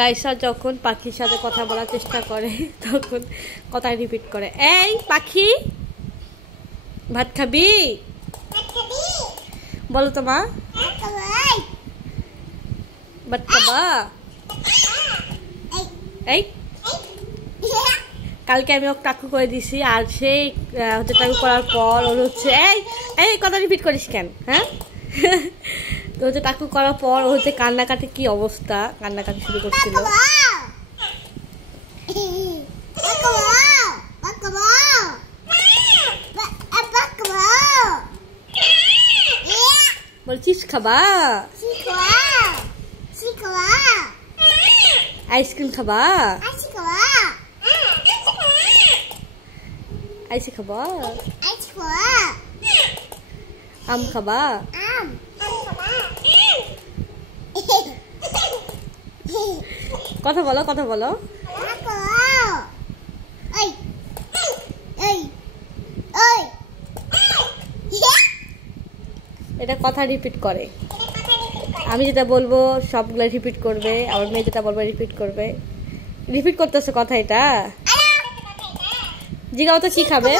রাইসা যখন পাখির সাথে কথা বলার চেষ্টা করে তখন কথা রিপিট করে, এই পাখি ভাত খাবি? বলো তো মা, ভাত খাবা? এই কালকে আমি ওকে টাকু করে দিছি, আর সেই হচ্ছে টাকু করার পর ওর হচ্ছে এই এই কথা রিপিট করিস কেন? হ্যাঁ তো হচ্ছে টাকু করার পর ও হচ্ছে কান্নাকাটি, কি অবস্থা, কান্নাকাটি শুরু করছিল। বলছিস খাবা? আইসক্রিম খাবা? আইসি খাবা? আম খাবা? কথা বলো, কথা বলো। এটা কথা রিপিট করে, আমি যেটা বলবো সবগুলো রিপিট করবে, আমার মেয়ে যেটা বলবো রিপিট করবে। রিপিট করতেছে কথা, এটা জিগাও তো কি খাবে?